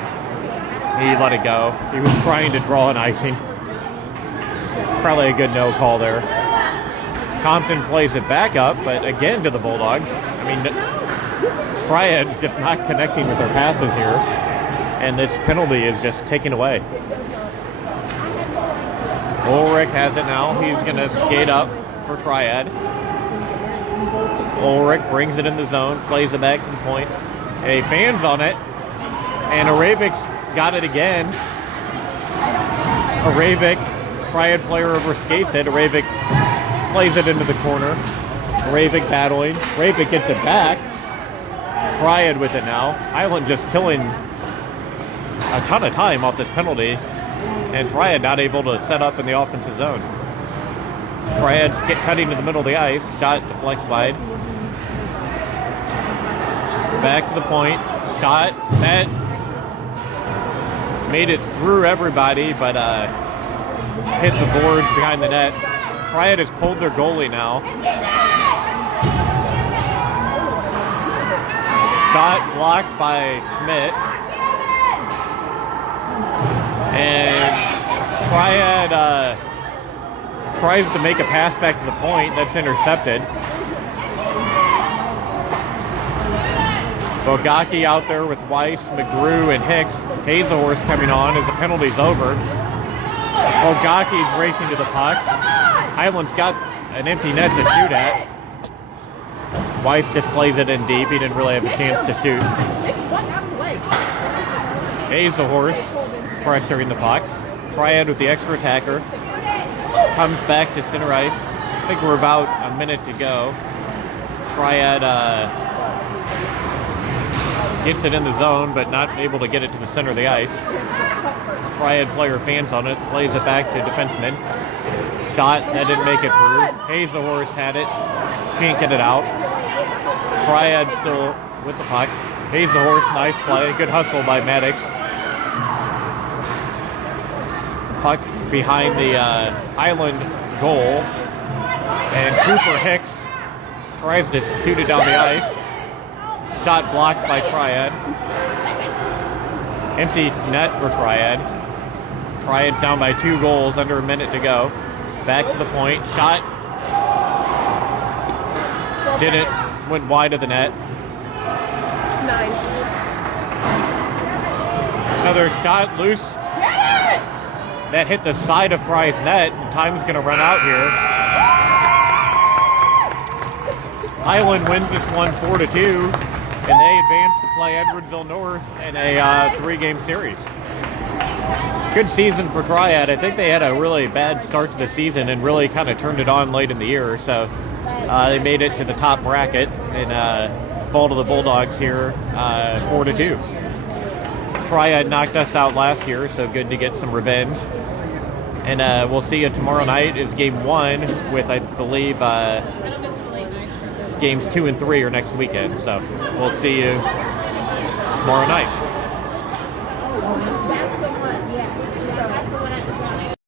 He let it go. He was trying to draw an icing. Probably a good no call there. Compton plays it back up, but again to the Bulldogs. I mean, Triad's just not connecting with their passes here, and this penalty is just taken away. Ulrich has it now. He's going to skate up for Triad. Ulrich brings it in the zone, plays it back to the point. A fans on it, and Aravik's got it again. Aravik, Triad player over skates it. Aravik plays it into the corner. Aravik battling. Aravik gets it back. Triad with it now. Highland just killing a ton of time off this penalty, and Triad not able to set up in the offensive zone. Triad's cutting to the middle of the ice. Shot deflects wide. Back to the point. Shot. That made it through everybody, but hit the boards behind the net. Triad has pulled their goalie now. Shot blocked by Schmidt. And Triad tries to make a pass back to the point. That's intercepted. Bogacki out there with Weiss, McGrew, and Hicks. Hazelhorse coming on as the penalty's over. Bogacki's racing to the puck. Highland's got an empty net to shoot at. Weiss just plays it in deep. He didn't really have a chance to shoot. Hazelhorse pressuring the puck. Triad with the extra attacker. Comes back to center ice. I think we're about a minute to go. Triad gets it in the zone, but not able to get it to the center of the ice. Triad player fans on it, plays it back to defenseman. Shot, that didn't make it through. Hazelhorse had it, can't get it out. Triad still with the puck. Hazelhorse, nice play, good hustle by Maddox. Puck behind the Highland goal, and Cooper Hicks tries to shoot it down the ice. Shot blocked by Triad. Empty net for Triad. Triad's down by 2 goals, under a minute to go. Back to the point. Shot. Didn't. Went wide of the net. 9. Another shot loose. Get it! That hit the side of Fry's net. Time's going to run out here. Highland wins this one 4-2. And they advance to play Edwardsville North in a 3-game series. Good season for Triad. I think they had a really bad start to the season and really kind of turned it on late in the year. So they made it to the top bracket and fall to the Bulldogs here 4-2. Triad knocked us out last year, so good to get some revenge. And we'll see you tomorrow night is game 1 with, I believe, games 2 and 3 are next weekend, so we'll see you tomorrow night.